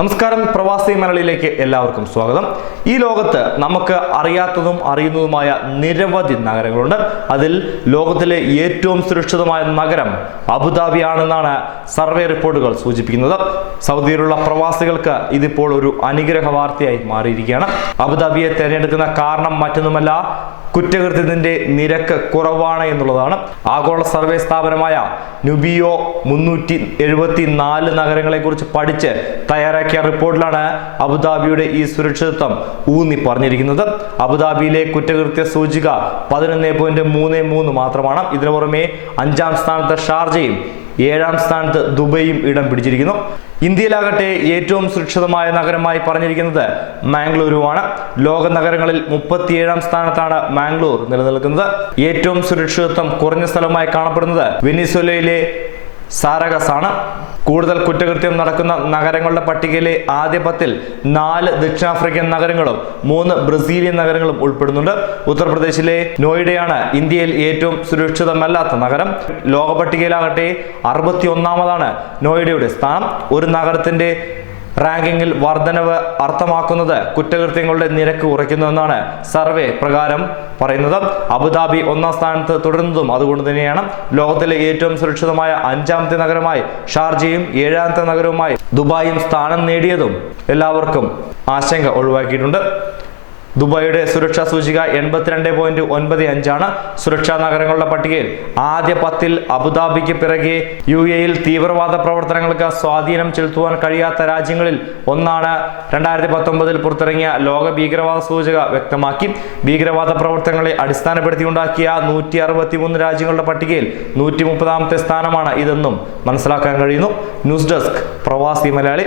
നമസ്കാരം, പ്രവാസി മലയാളിയിലേക്ക് എല്ലാവർക്കും സ്വാഗതം. ഈ ലോകത്ത് നമുക്ക് അറിയാത്തതും അറിയുന്നതുമായ നിരവധി നഗരങ്ങളുണ്ട്. അതിൽ ലോകത്തിലെ ഏറ്റവും സുരക്ഷിതമായ നഗരം അബുദാബിയാണെന്നാണ് സർവേ റിപ്പോർട്ടുകൾ സൂചിപ്പിക്കുന്നത്. സൗദിയിലുള്ള പ്രവാസികൾക്ക് ഇതിപ്പോൾ ഒരു അനുഗ്രഹ വാർത്തയായി മാറിയിരിക്കുകയാണ്. അബുദാബിയെ തിരഞ്ഞെടുക്കുന്ന കാരണം മറ്റൊന്നുമല്ല, കുറ്റകൃത്യത്തിന്റെ നിരക്ക് കുറവാണ് എന്നുള്ളതാണ്. ആഗോള സർവേ സ്ഥാപനമായ നുബിയോ 374 നഗരങ്ങളെ കുറിച്ച് പഠിച്ച് തയ്യാറാക്കിയ റിപ്പോർട്ടിലാണ് അബുദാബിയുടെ ഈ സുരക്ഷിതത്വം ഊന്നി പറഞ്ഞിരിക്കുന്നത്. അബുദാബിയിലെ കുറ്റകൃത്യ സൂചിക 11.33 മാത്രമാണ്. ഇതിനു പുറമെ 5ാം സ്ഥാനത്ത് ഷാർജയും 7ാം സ്ഥാനത്ത് ദുബൈയും ഇടം പിടിച്ചിരിക്കുന്നു. ഇന്ത്യയിലാകട്ടെ ഏറ്റവും സുരക്ഷിതമായ നഗരമായി പറഞ്ഞിരിക്കുന്നത് മാംഗ്ലൂരുവാണ്. ലോക നഗരങ്ങളിൽ 37ാം സ്ഥാനത്താണ് മാംഗ്ലൂർ നിലനിൽക്കുന്നത്. ഏറ്റവും സുരക്ഷിതത്വം കുറഞ്ഞ സ്ഥലമായി കാണപ്പെടുന്നത് വെനിസ്വേലയിലെ സാരഗസ് ആണ്. കൂടുതൽ കുറ്റകൃത്യം നടക്കുന്ന നഗരങ്ങളുടെ പട്ടികയിലെ ആദ്യ 10-ൽ 4 ദക്ഷിണാഫ്രിക്കൻ നഗരങ്ങളും 3 ബ്രസീലിയൻ നഗരങ്ങളും ഉൾപ്പെടുന്നുണ്ട്. ഉത്തർപ്രദേശിലെ നോയിഡയാണ് ഇന്ത്യയിൽ ഏറ്റവും സുരക്ഷിതമല്ലാത്ത നഗരം. ലോക പട്ടികയിലാകട്ടെ 61ാമതാണ് നോയിഡയുടെ സ്ഥാനം. ഒരു നഗരത്തിന്റെ റാങ്കിങ്ങിൽ വർധനവ് അർത്ഥമാക്കുന്നത് കുറ്റകൃത്യങ്ങളുടെ നിരക്ക് കുറയ്ക്കുന്നുവെന്നാണ് സർവേ പ്രകാരം പറയുന്നത്. അബുദാബി 1ാം സ്ഥാനത്ത് തുടരുന്നതും അതുകൊണ്ട് തന്നെയാണ്. ലോകത്തിലെ ഏറ്റവും സുരക്ഷിതമായ 5ാമത്തെ നഗരമായി ഷാർജയും 7ാമത്തെ നഗരവുമായി ദുബായും സ്ഥാനം നേടിയതും എല്ലാവർക്കും ആശങ്ക ഒഴിവാക്കിയിട്ടുണ്ട്. ദുബായിയുടെ സുരക്ഷാ സൂചിക 82.95 ആണ്. സുരക്ഷാ നഗരങ്ങളുടെ പട്ടികയിൽ ആദ്യ 10-ൽ അബുദാബിക്ക് പിറകെ UAE-യിൽ തീവ്രവാദ പ്രവർത്തനങ്ങൾക്ക് സ്വാധീനം ചെലുത്തുവാൻ കഴിയാത്ത രാജ്യങ്ങളിൽ ഒന്നാണ് 2019-ൽ പുറത്തിറങ്ങിയ ലോക ഭീകരവാദ സൂചിക വ്യക്തമാക്കി. ഭീകരവാദ പ്രവർത്തനങ്ങളെ അടിസ്ഥാനപ്പെടുത്തിയുണ്ടാക്കിയ 163 രാജ്യങ്ങളുടെ പട്ടികയിൽ 130ാമത്തെ സ്ഥാനമാണ് ഇതെന്നും മനസ്സിലാക്കാൻ കഴിയുന്നു. ന്യൂസ് ഡെസ്ക് പ്രവാസി മലയാളി.